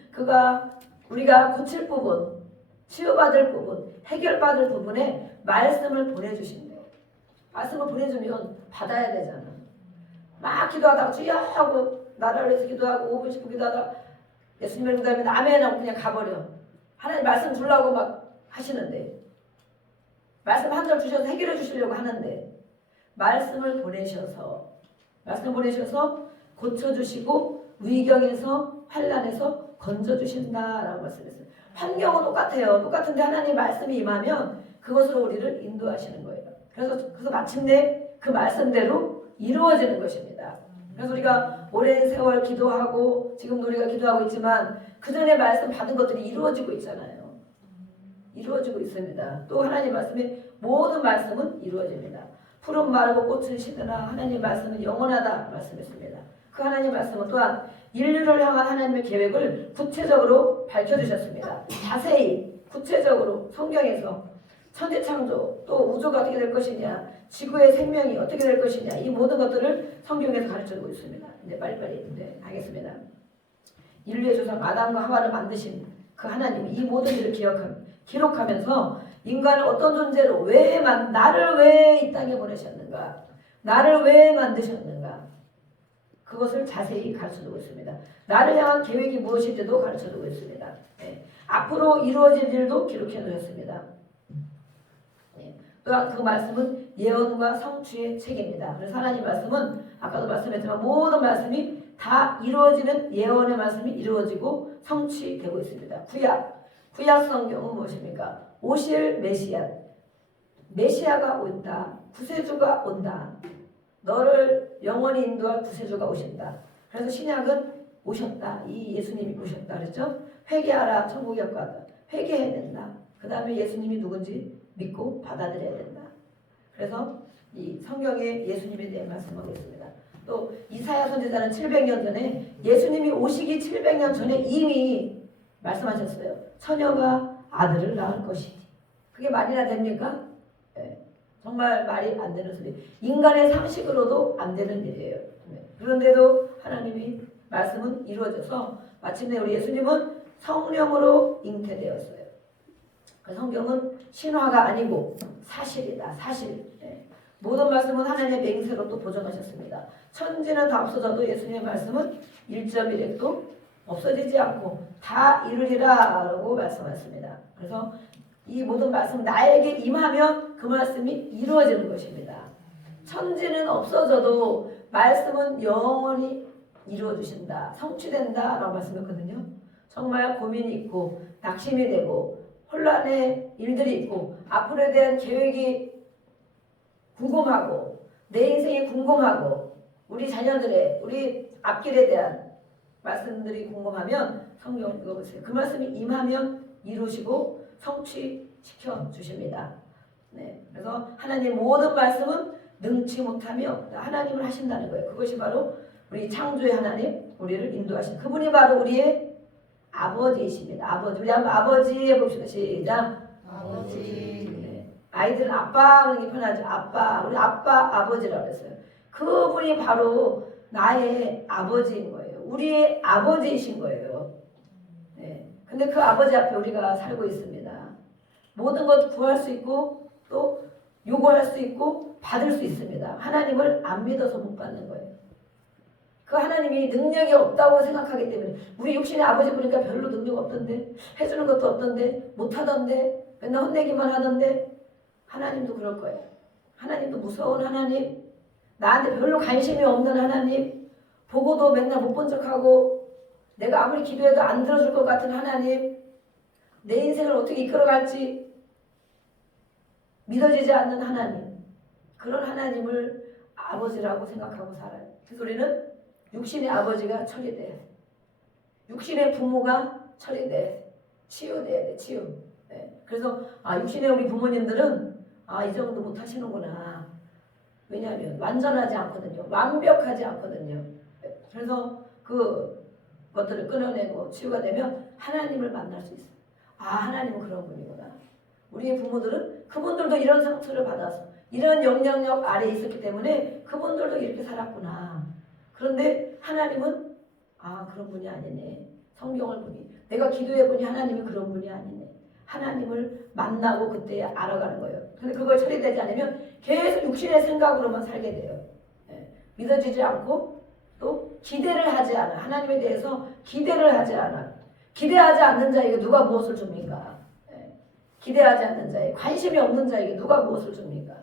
우리가 고칠 부분, 치유받을 부분, 해결받을 부분에 말씀을 보내주신대요. 말씀을 보내주면 받아야 되잖아. 막 기도하다가 주여 하고 나라를 위해서 기도하고 5분 10분 기도하다가 예수님을 그 다음에 아멘 하고 그냥 가버려. 하나님 말씀 주려고 막 하시는데 말씀 한 절 주셔서 해결해 주시려고 하는데 말씀을 보내셔서 고쳐주시고 위경에서 환난에서 건져주신다라고 말씀했어요. 환경은 똑같아요. 똑같은데 하나님 말씀이 임하면 그것으로 우리를 인도하시는 거예요. 그래서 마침내 그 말씀대로 이루어지는 것입니다. 그래서 우리가 오랜 세월 기도하고 지금도 우리가 기도하고 있지만 그 전에 말씀 받은 것들이 이루어지고 있잖아요. 이루어지고 있습니다. 또 하나님 말씀의 모든 말씀은 이루어집니다. 푸른 마르고 꽃은 시드나 하나님 말씀은 영원하다 말씀했습니다. 그 하나님 말씀은 또한 인류를 향한 하나님의 계획을 구체적으로 밝혀주셨습니다. 자세히 구체적으로 성경에서 천지창조 또 우주가 어떻게 될 것이냐 지구의 생명이 어떻게 될 것이냐 이 모든 것들을 성경에서 가르쳐주고 있습니다. 이제 빨리빨리 하겠습니다. 인류의 조상 아담과 하와를 만드신 그 하나님이 이 모든 일을 기록하면서 인간을 어떤 존재로 나를 왜 이 땅에 보내셨는가 나를 왜 만드셨는가 그것을 자세히 가르쳐주고 있습니다. 나를 향한 계획이 무엇인지도 가르쳐주고 있습니다. 네. 앞으로 이루어질 일도 기록해 놓았습니다. 네. 또한 그 말씀은 예언과 성취의 책입니다. 그래서 하나님 말씀은 아까도 말씀했지만 모든 말씀이 다 이루어지는 예언의 말씀이 이루어지고 성취되고 있습니다. 구약 성경은 무엇입니까? 오실 메시아가 온다. 구세주가 온다. 너를 영원히 인도할 구세주가 오신다. 그래서 신약은 오셨다. 이 예수님이 오셨다 그랬죠? 회개하라. 천국에 가다. 회개해야 된다. 그 다음에 예수님이 누군지 믿고 받아들여야 된다. 그래서 이 성경에 예수님에 대해 말씀하고 있습니다. 또 이사야 선지자는 700년 전에 예수님이 오시기 700년 전에 이미 말씀하셨어요. 처녀가 아들을 낳을 것이니. 그게 말이나 됩니까? 네. 정말 말이 안 되는 소리. 인간의 상식으로도 안 되는 일이에요. 네. 그런데도 하나님이 말씀은 이루어져서 마침내 우리 예수님은 성령으로 잉태되었어요. 그 성경은 신화가 아니고 사실이다. 사실. 네. 모든 말씀은 하나님의 맹세로 또 보존하셨습니다. 천지는 다 없어져도 예수님의 말씀은 1.1획도 없어지지 않고 다 이루리라 라고 말씀하셨습니다. 그래서 이 모든 말씀 나에게 임하면 그 말씀이 이루어지는 것입니다. 천지는 없어져도 말씀은 영원히 이루어주신다. 성취된다 라고 말씀했거든요. 정말 고민이 있고 낙심이 되고 혼란의 일들이 있고 앞으로에 대한 계획이 궁금하고 내 인생이 궁금하고 우리 자녀들의 우리 앞길에 대한 말씀들이 궁금하면 성경을 읽어보세요. 그 말씀이 임하면 이루시고 성취시켜 주십니다. 네, 그래서 하나님 모든 말씀은 능치 못함이 없다. 하나님을 하신다는 거예요. 그것이 바로 우리 창조의 하나님, 우리를 인도하신 그분이 바로 우리의 아버지이십니다. 아버지. 우리 한번 아버지 해봅시다. 시작. 아버지. 네. 아이들은 아빠 그러는 게 편하죠. 아빠. 우리 아빠 아버지라고 했어요. 그분이 바로 나의 아버지인 거예요. 우리의 아버지이신 거예요. 네. 근데 그 아버지 앞에 우리가 살고 있습니다. 모든 것 구할 수 있고 또 요구할 수 있고 받을 수 있습니다. 하나님을 안 믿어서 못 받는 거예요. 그 하나님이 능력이 없다고 생각하기 때문에 우리 육신의 아버지 보니까 별로 능력 없던데 해주는 것도 없던데 못하던데 맨날 혼내기만 하던데 하나님도 그럴 거예요. 하나님도 무서운 하나님 나한테 별로 관심이 없는 하나님 보고도 맨날 못 본 척하고 내가 아무리 기도해도 안 들어줄 것 같은 하나님 내 인생을 어떻게 이끌어갈지 믿어지지 않는 하나님 그런 하나님을 아버지라고 생각하고 살아요. 그래서 우리는 육신의 아버지가 처리돼 육신의 부모가 처리돼 치유돼야 돼. 치유. 네. 그래서 육신의 우리 부모님들은 이 정도 못하시는구나. 왜냐하면 완전하지 않거든요. 완벽하지 않거든요. 그래서 그것들을 끊어내고 치유가 되면 하나님을 만날 수 있어요. 하나님은 그런 분이구나. 우리의 부모들은 그분들도 이런 상처를 받아서 이런 영향력 아래에 있었기 때문에 그분들도 이렇게 살았구나. 그런데 하나님은 그런 분이 아니네. 성경을 보니 내가 기도해 보니 하나님이 그런 분이 아니네. 하나님을 만나고 그때 알아가는 거예요. 근데 그걸 처리되지 않으면 계속 육신의 생각으로만 살게 돼요. 믿어지지 않고 또 기대를 하지 않아. 하나님에 대해서 기대를 하지 않아. 기대하지 않는 자에게 누가 무엇을 줍니까? 기대하지 않는 자에게, 관심이 없는 자에게 누가 무엇을 줍니까?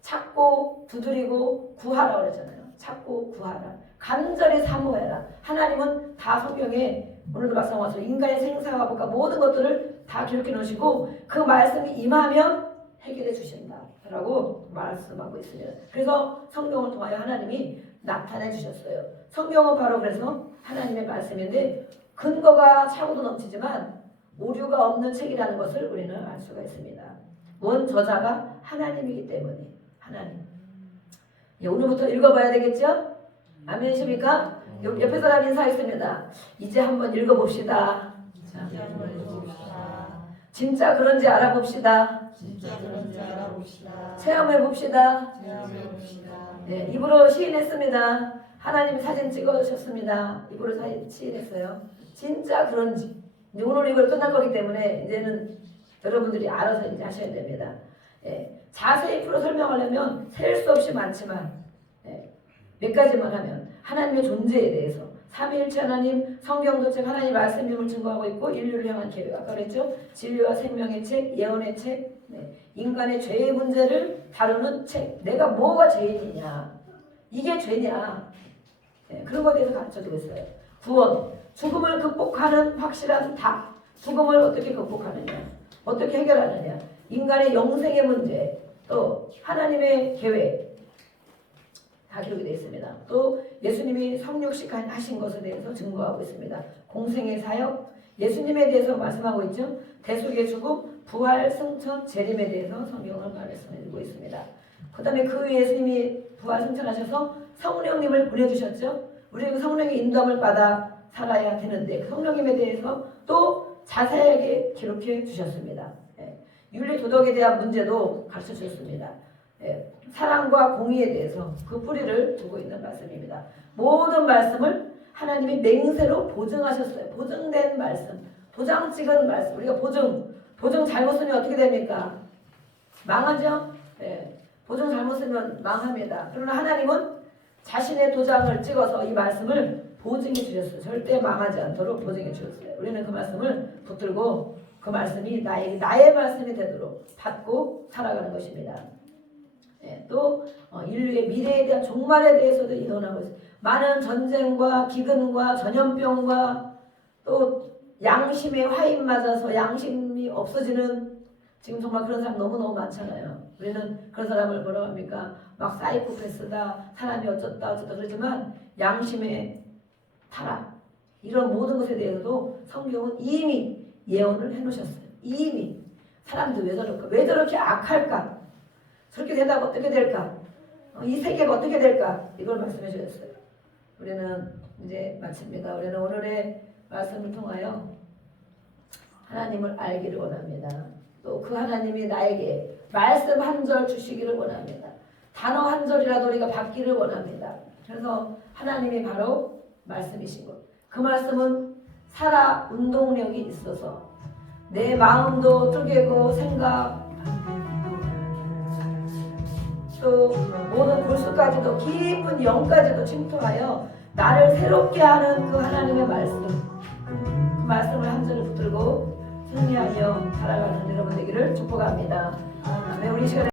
찾고 두드리고 구하라 그랬잖아요. 찾고 구하라. 간절히 사모해라. 하나님은 다 성경에 오늘도 말씀하셔서 인간의 생사와 법과 모든 것들을 다 기록해 놓으시고 그 말씀이 임하면 해결해 주신다 라고 말씀하고 있습니다. 그래서 성경을 통하여 하나님이 나타내 주셨어요. 성경은 바로 그래서 하나님의 말씀인데 근거가 차고도 넘치지만 오류가 없는 책이라는 것을 우리는 알 수가 있습니다. 원 저자가 하나님이기 때문에 하나님. 오늘부터 읽어봐야 되겠죠? 아멘이십니까? 옆에 사람 인사했습니다. 이제 한번 읽어봅시다. 자, 진짜 그런지 알아봅시다. 체험해봅시다. 네, 입으로 시인했습니다. 하나님 사진 찍어주셨습니다. 입으로 시인했어요. 진짜 그런지. 이제 오늘 이걸 끝날 거기 때문에 이제는 여러분들이 알아서 이제 하셔야 됩니다. 자세히 풀어 설명하려면 셀 수 없이 많지만 몇 가지만 하면 하나님의 존재에 대해서 삼위일체 하나님, 성경도 책 하나님 말씀임을 증거하고 있고 인류를 향한 계획 아까 그랬죠? 진리와 생명의 책, 예언의 책, 인간의 죄의 문제를 다루는 책. 내가 뭐가 죄인이냐? 이게 죄냐? 그런 것에 대해서 가르쳐주고 있어요. 구원, 죽음을 극복하는 확실한 답. 죽음을 어떻게 극복하느냐? 어떻게 해결하느냐? 인간의 영생의 문제, 또 하나님의 계획 다 기록이 되어 있습니다. 또 예수님이 성육식 하신 것에 대해서 증거하고 있습니다. 공생의 사역, 예수님에 대해서 말씀하고 있죠. 대속의 죽음, 부활, 승천, 재림에 대해서 성경을 말씀해주고 있습니다. 그 다음에 그 후에 예수님이 부활, 승천하셔서 성령님을 보내주셨죠. 우리는 성령의 인도함을 받아 살아야 되는데 그 성령님에 대해서 또 자세하게 기록해 주셨습니다. 윤리 도덕에 대한 문제도 가르쳐 주셨습니다. 사랑과 공의에 대해서 그 뿌리를 두고 있는 말씀입니다. 모든 말씀을 하나님이 맹세로 보증하셨어요. 보증된 말씀, 도장 찍은 말씀. 우리가 보증 잘못 쓰면 어떻게 됩니까? 망하죠? 보증 잘못 쓰면 망합니다. 그러나 하나님은 자신의 도장을 찍어서 이 말씀을 보증해 주셨어요. 절대 망하지 않도록 보증해 주셨어요. 우리는 그 말씀을 붙들고 그 말씀이 나의 말씀이 되도록 받고 살아가는 것입니다. 또 인류의 미래에 대한 종말에 대해서도 예언하고 있어요. 많은 전쟁과 기근과 전염병과 또 양심의 화인 맞아서 양심이 없어지는 지금 정말 그런 사람 너무너무 많잖아요. 우리는 그런 사람을 뭐라고 합니까? 막 사이코패스다, 사람이 어쩌다 그러지만 양심의 타락 이런 모든 것에 대해서도 성경은 이미 예언을 해놓으셨어요. 이미 사람들 왜 저렇게 악할까? 저렇게 된다고 어떻게 될까? 이 세계가 어떻게 될까? 이걸 말씀해 주셨어요. 우리는 이제 마칩니다. 우리는 오늘의 말씀을 통하여 하나님을 알기를 원합니다. 또 그 하나님이 나에게 말씀 한 절 주시기를 원합니다. 단어 한 절이라도 우리가 받기를 원합니다. 그래서 하나님이 바로 말씀이신 것. 그 말씀은 살아 운동력이 있어서 내 마음도 쪼개고 생각 또 모든 골수까지도 깊은 영까지도 침투하여 나를 새롭게 하는 그 하나님의 말씀 그 말씀을 한 절을 붙들고 승리하며 살아가는 여러분 되기를 축복합니다. 아멘. 우리 시간에